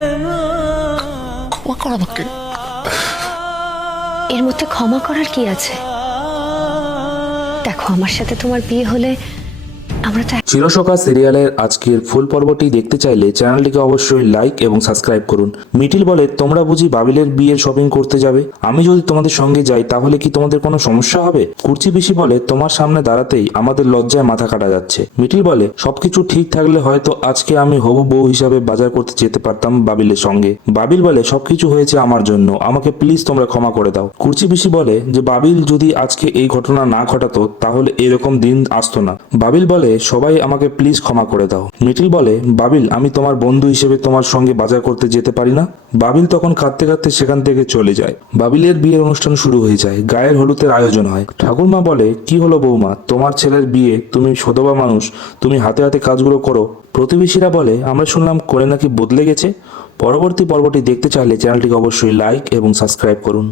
ক্ষমা কর আমাকে। এর মধ্যে ক্ষমা করার কি আছে? দেখো, আমার সাথে তোমার বিয়ে হলে আমরা তো চিরসখা সিরিয়ালের আজকের ফুল পর্বটি দেখতে চাইলে চ্যানেলটিকে অবশ্যই লাইক এবং সাবস্ক্রাইব করুন। মিঠিল বলে, তোমরা বুঝি বাবিলের বিয়ের শপিং করতে যাবে? আমি যদি তোমাদের সঙ্গে যাই তাহলে কি তোমাদের কোনো সমস্যা হবে? কুর্চি পিসি বলে, তোমার সামনে দাঁড়াতেই আমাদের লজ্জায় মাথা কাটা যাচ্ছে। মিঠিল বলে, সবকিছু ঠিক থাকলে হয়তো আজকে আমি হবু বউ হিসাবে বাজার করতে যেতে পারতাম বাবিলের সঙ্গে। বাবিল বলে, সবকিছু হয়েছে আমার জন্য, আমাকে প্লিজ তোমরা ক্ষমা করে দাও। কুর্চি পিসি বলে যে বাবিল যদি আজকে এই ঘটনা না ঘটাতো তাহলে এরকম দিন আসতো না। বাবিল বলে, সবাই আমাকে প্লিজ ক্ষমা করে দাও। মিঠিল বলে, বাবিল আমি তোমার বন্ধু হিসেবে তোমার সঙ্গে বাজার করতে যেতে পারি না? বাবিল তখন কাঁদতে কাঁদতে সেখান থেকে চলে যায়। বাবিলের বিয়ের অনুষ্ঠান শুরু হয়ে যায়, গায়ের হলুদের আয়োজন হয়। ঠাকুরমা বলে, কি হলো বৌমা, তোমার ছেলের বিয়ে, তুমি সধবা মানুষ, তুমি হাতে হাতে কাজগুলো করো। প্রতিবেশীরা বলে, আমরা শুনলাম করে নাকি বদলে গেছে। পরবর্তী পর্বটি দেখতে চাইলে চ্যানেলটিকে অবশ্যই লাইক এবং সাবস্ক্রাইব করুন।